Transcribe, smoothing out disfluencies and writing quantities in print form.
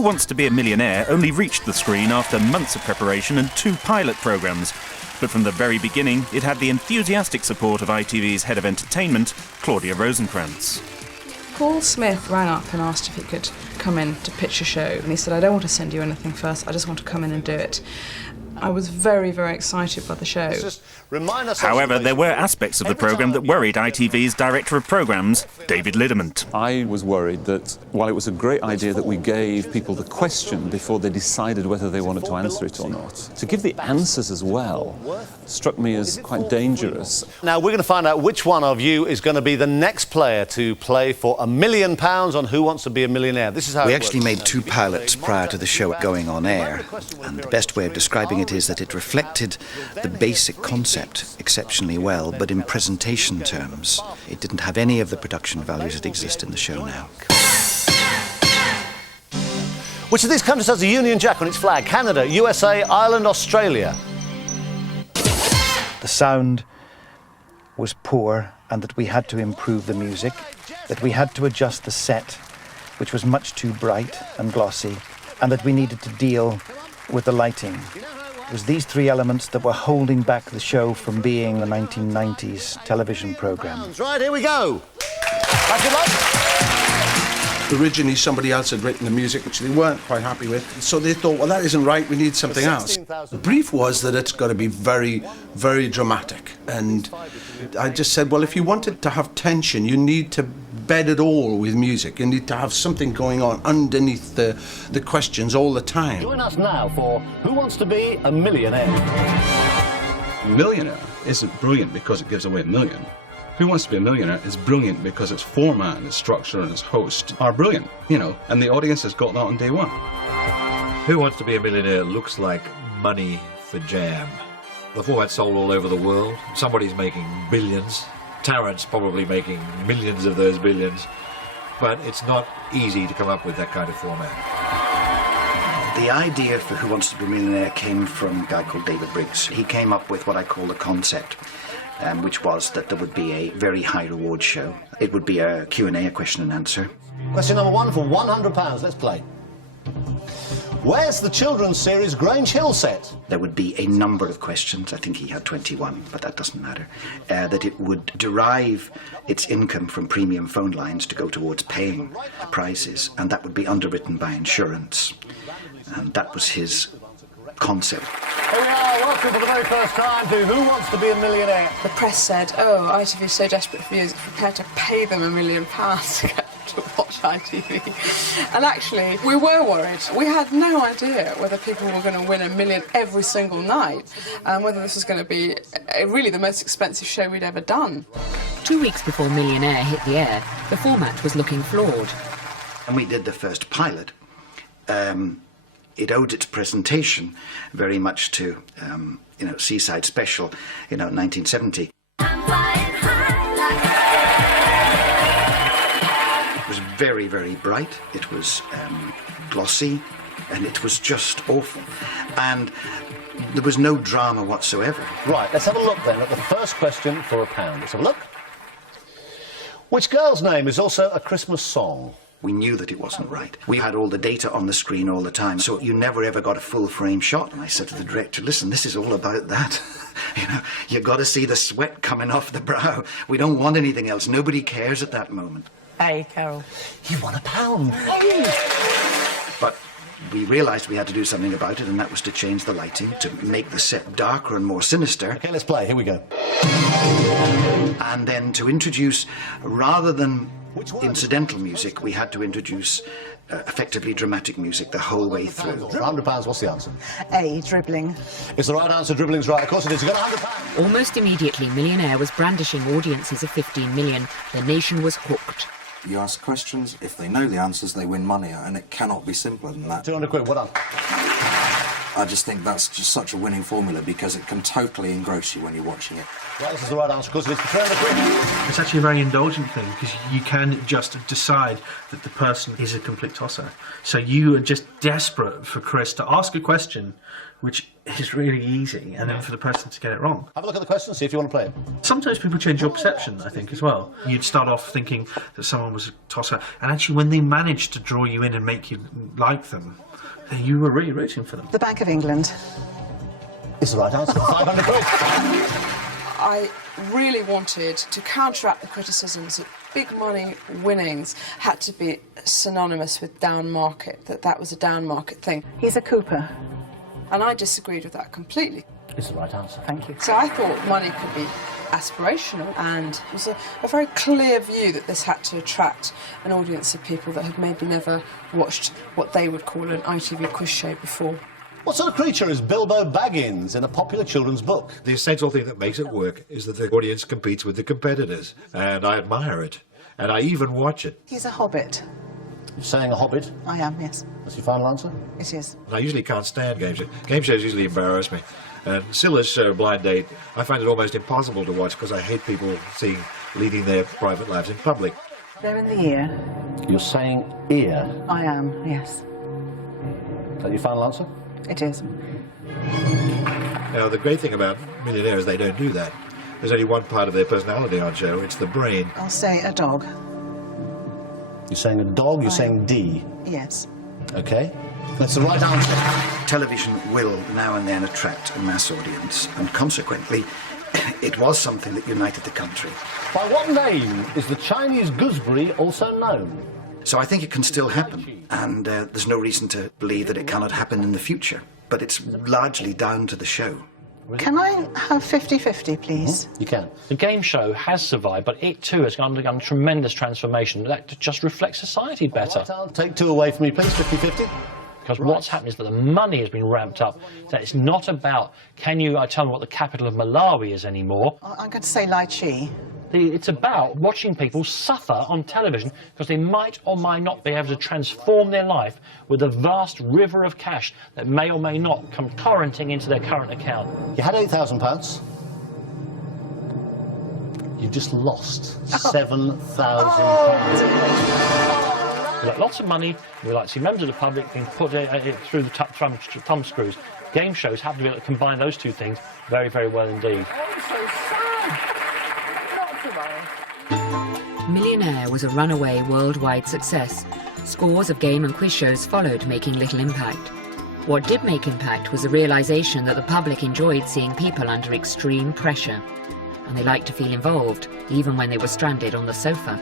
Who Wants to Be a Millionaire only reached the screen after months of preparation and 2 pilot programmes. But from the very beginning, it had the enthusiastic support of ITV's head of entertainment, Claudia Rosenkrantz. Paul Smith rang up and asked if he could come in to pitch a show, and he said, I don't want to send you anything first, I just want to come in and do it. I was very, very excited by the show. However, there were aspects of the programme that worried ITV's Director of Programmes, David Liddermont. I was worried that while it was a great idea that we gave people the question before they decided whether they wanted to answer it or not, to give the answers as well struck me as quite dangerous. Now we're going to find out which one of you is going to be the next player to play for £1 million on Who Wants to Be a Millionaire. This is how we actually made 2 pilots prior to the show going on air, and the best way of describing it is that it reflected the basic concept exceptionally well, but in presentation terms, it didn't have any of the production values that exist in the show now. Which of these countries has a Union Jack on its flag? Canada, USA, Ireland, Australia? The sound was poor, and that we had to improve the music, that we had to adjust the set, which was much too bright and glossy, and that we needed to deal with the lighting. It was these 3 elements that were holding back the show from being a 1990s television programme. Right, here we go. How'd you like? Originally, somebody else had written the music, which they weren't quite happy with. So they thought, well, that isn't right, we need something else. The brief was that it's got to be very, very dramatic. And I just said, well, if you wanted to have tension, you need to bed it all with music. You need to have something going on underneath the questions all the time. Join us now for Who Wants to Be a Millionaire? Millionaire isn't brilliant because it gives away $1 million. Who Wants to Be a Millionaire is brilliant because its format and its structure and its host are brilliant, you know, and the audience has got that on day one. Who Wants to Be a Millionaire looks like money for jam. The format's sold all over the world. Somebody's making billions. Tarrant's probably making millions of those billions. But it's not easy to come up with that kind of format. The idea for Who Wants to Be a Millionaire came from a guy called David Briggs. He came up with what I call the concept, which was that there would be a very high reward show. It would be a Q&A, a question and answer. Question number 1 for £100. Let's play. Where's the children's series Grange Hill set? There would be a number of questions, I think he had 21, but that doesn't matter, that it would derive its income from premium phone lines to go towards paying prizes, and that would be underwritten by insurance. And that was his concept. Here we are, welcome for the very first time to Who Wants to Be a Millionaire? The press said, oh, ITV is so desperate for viewers, it's prepared to pay them £1 million to get to watch ITV. And actually, we were worried. We had no idea whether people were going to win $1 million every single night, and whether this was going to be really the most expensive show we'd ever done. 2 weeks before Millionaire hit the air, the format was looking flawed. And we did the first pilot. It owed its presentation very much to, Seaside Special, 1970. It was very, very bright. It was glossy, and it was just awful. And there was no drama whatsoever. Right, let's have a look then at the first question for £1. Let's have a look. Which girl's name is also a Christmas song? We knew that it wasn't right. We had all the data on the screen all the time, so you never ever got a full frame shot. And I said to the director, listen, this is all about that. You've got to see the sweat coming off the brow. We don't want anything else. Nobody cares at that moment. Hey, Carol. You won £1. But we realised we had to do something about it, and that was to change the lighting, to make the set darker and more sinister. OK, let's play. Here we go. And then to introduce, rather than incidental music, we had to introduce effectively dramatic music the whole way through. For £100, what's the answer? A, dribbling. It's the right answer. Dribbling's right. Of course it is. You got £100. Almost immediately, Millionaire was brandishing audiences of 15 million. The nation was hooked. You ask questions, if they know the answers, they win money, and it cannot be simpler than that. 200 quid, well done. I just think that's just such a winning formula because it can totally engross you when you're watching it. Well, this is the right answer, because it's for 300 quid. It's actually a very indulgent thing because you can just decide that the person is a complete tosser. So you are just desperate for Chris to ask a question which is really easy, and then for the person to get it wrong. Have a look at the question, see if you want to play it. Sometimes people change your perception, I think, as well. You'd start off thinking that someone was a tosser, and actually when they managed to draw you in and make you like them, then you were really rooting for them. The Bank of England. It's the right answer. 500 quid. I really wanted to counteract the criticisms that big money winnings had to be synonymous with down market, that was a down market thing. He's a Cooper. And I disagreed with that completely. It's the right answer. Thank you. So I thought money could be aspirational, and it was a very clear view that this had to attract an audience of people that had maybe never watched what they would call an ITV quiz show before. What sort of creature is Bilbo Baggins in a popular children's book? The essential thing that makes it work is that the audience competes with the competitors, and I admire it, and I even watch it. He's a hobbit. You're saying a hobbit? I am, yes. That's your final answer? It is. And I usually can't stand game shows. Game shows usually embarrass me. And Scylla's show, Blind Date, I find it almost impossible to watch because I hate people leading their private lives in public. They're in the ear. You're saying ear? I am, yes. Is that your final answer? It is. Now, the great thing about Millionaire is they don't do that. There's only one part of their personality on show, it's the brain. I'll say a dog. You're saying a dog, you're saying D? Yes. OK. That's the right answer. Television will now and then attract a mass audience, and consequently, it was something that united the country. By what name is the Chinese gooseberry also known? So I think it can still happen, and there's no reason to believe that it cannot happen in the future. But it's largely down to the show. Can I have 50-50, please? You can. The game show has survived, but it too has undergone tremendous transformation. That just reflects society better. Right, I'll take two away from me, please, 50-50. Because what's happened is that the money has been ramped up. That it's not about, can you tell me what the capital of Malawi is anymore? I'm going to say Lychee. It's about watching people suffer on television because they might or might not be able to transform their life with a vast river of cash that may or may not come torrenting into their current account. You had £8,000. You've just lost £7,000. We like lots of money. We like to see members of the public being put through the thumb screws. Game shows happen to be able to combine those two things very, very well indeed. Millionaire was a runaway worldwide success. Scores of game and quiz shows followed, making little impact. What did make impact was the realization that the public enjoyed seeing people under extreme pressure, and they liked to feel involved, even when they were stranded on the sofa.